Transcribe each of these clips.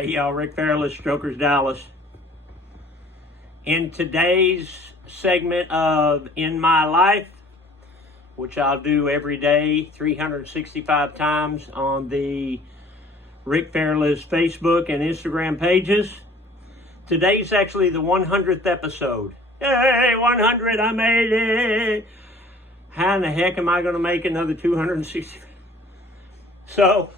Hey y'all, Rick Fairless, Strokers Dallas. In today's segment of In My Life, which I'll do every day, 365 times on the Rick Fairless Facebook and Instagram pages. Today's actually the 100th episode. Hey, 100, I made it. How in the heck am I going to make another 260? So,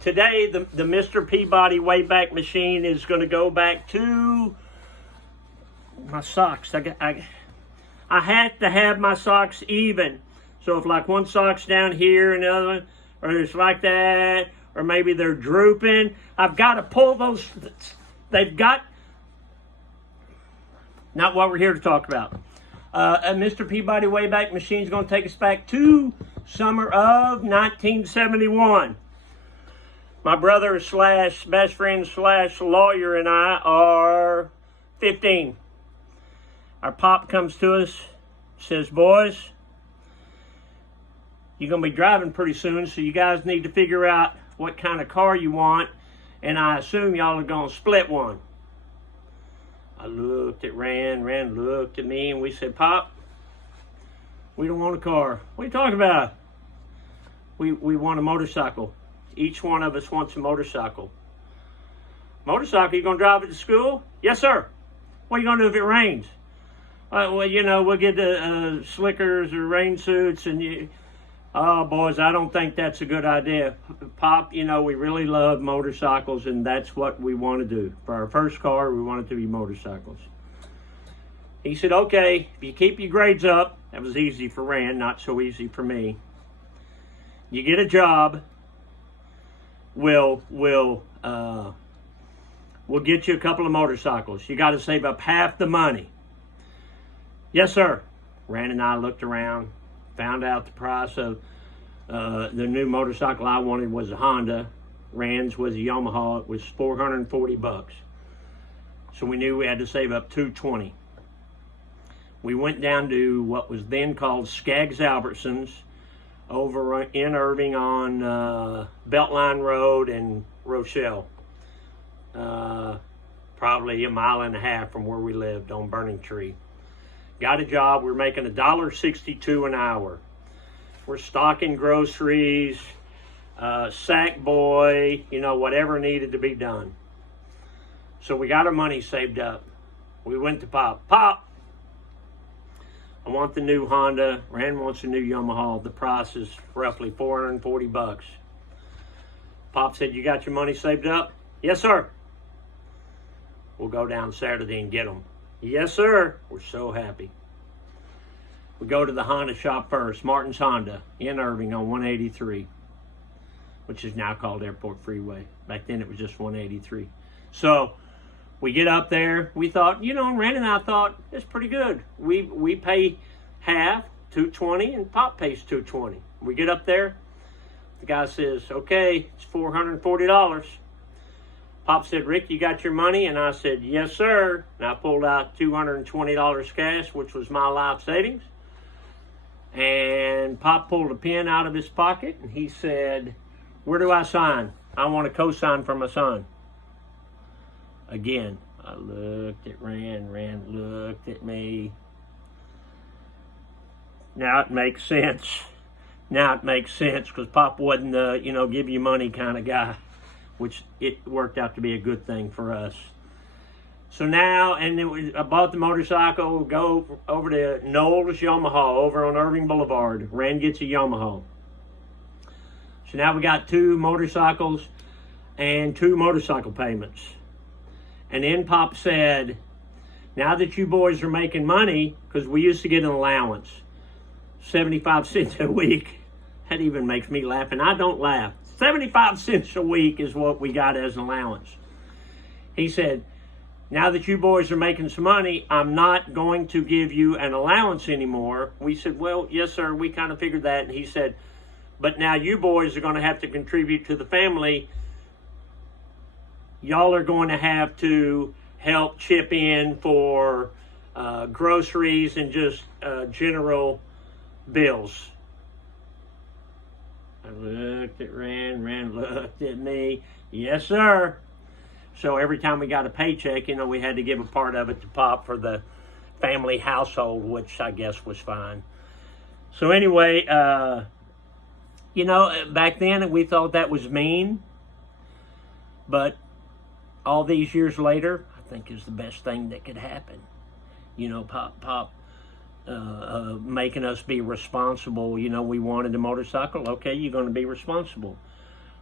today, the Mr. Peabody Wayback Machine is going to go back to my socks. I had to have my socks even. So if like one sock's down here and the other one, or it's like that, or maybe they're drooping, I've got to pull those. They've got, not what we're here to talk about. A Mr. Peabody Wayback Machine is going to take us back to summer of 1971. My brother slash best friend slash lawyer and I are 15. Our pop comes to us, says, boys, you're going to be driving pretty soon, so you guys need to figure out what kind of car you want, and I assume y'all are going to split one. I looked at Rand looked at me, and we said, Pop, we don't want a car. What are you talking about? We want a motorcycle. Each one of us wants a motorcycle. Motorcycle, you going to drive it to school? Yes, sir. What are you going to do if it rains? Well, you know, we'll get the slickers or rain suits. And oh, boys, I don't think that's a good idea. Pop, you know, we really love motorcycles, and that's what we want to do. For our first car, we want it to be motorcycles. He said, okay, if you keep your grades up, that was easy for Rand, not so easy for me. You get a job, we'll get you a couple of motorcycles. You got to save up half the money. Yes, sir. Rand and I looked around, found out the price of the new motorcycle I wanted was a Honda. Rand's was a Yamaha. It was $440. So we knew we had to save up $220. We went down to what was then called Skaggs Albertsons over in Irving on Beltline Road and Rochelle. Probably a mile and a half from where we lived on Burning Tree. Got a job. We're making $1.62 an hour. We're stocking groceries, sack boy, you know, whatever needed to be done. So we got our money saved up. We went to Pop. Pop, I want the new Honda. Rand wants a new Yamaha. The price is roughly $440. Pop said, you got your money saved up? Yes, sir. We'll go down Saturday and get them. Yes, sir. We're so happy. We go to the Honda shop first, Martin's Honda, in Irving on 183, which is now called Airport Freeway. Back then it was just 183. So we get up there. We thought, you know, Rand and I thought, it's pretty good. We pay half, $220, and Pop pays $220. We get up there. The guy says, okay, it's $440. Pop said, Rick, you got your money? And I said, yes, sir. And I pulled out $220 cash, which was my life savings. And Pop pulled a pen out of his pocket, and he said, where do I sign? I want a co-sign for my son. Again, I looked at Rand looked at me. Now it makes sense. Now it makes sense, because Pop wasn't the, you know, give you money kind of guy, which it worked out to be a good thing for us. So now, and then I bought the motorcycle, go over to Knowles Yamaha over on Irving Boulevard. Rand gets a Yamaha. So now we got 2 motorcycles and 2 motorcycle payments. And then Pop said, now that you boys are making money, because we used to get an allowance, 75 cents a week. That even makes me laugh, and I don't laugh. 75 cents a week is what we got as an allowance. He said, now that you boys are making some money, I'm not going to give you an allowance anymore. We said, well, yes, sir, we kind of figured that. And he said, but now you boys are going to have to contribute to the family. Y'all are going to have to help chip in for groceries and just general bills. I looked at Rand looked at me. Yes, sir. So every time we got a paycheck, you know, we had to give a part of it to Pop for the family household, which I guess was fine. So anyway, you know, back then we thought that was mean, but all these years later, I think is the best thing that could happen. You know, Pop making us be responsible. You know, we wanted a motorcycle. Okay, you're going to be responsible.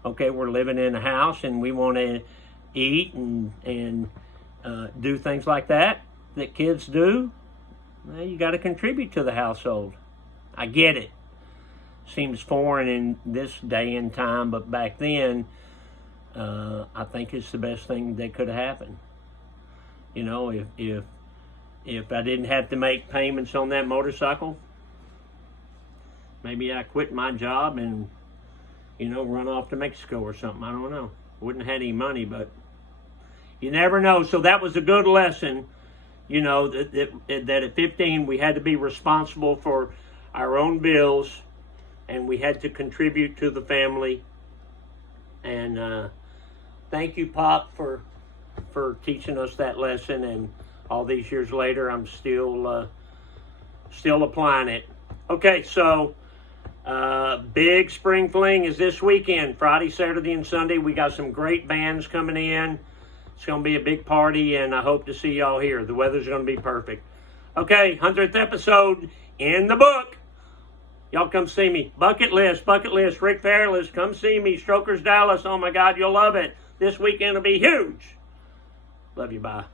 Okay, we're living in a house and we want to eat and do things like that kids do. Well, you got to contribute to the household. I get it. Seems foreign in this day and time, but back then, I think it's the best thing that could have happened. You know, if I didn't have to make payments on that motorcycle, maybe I quit my job and, you know, run off to Mexico or something. I don't know. Wouldn't have had any money, but you never know. So that was a good lesson, you know, that at 15 we had to be responsible for our own bills and we had to contribute to the family. And thank you, Pop, for teaching us that lesson. And all these years later, I'm still applying it. Okay, so Big Spring Fling is this weekend, Friday, Saturday, and Sunday. We got some great bands coming in. It's going to be a big party, and I hope to see y'all here. The weather's going to be perfect. Okay, 100th episode in the book. Y'all come see me. Bucket list, Rick Fairless, come see me. Strokers Dallas, oh my God, you'll love it. This weekend will be huge. Love you, bye.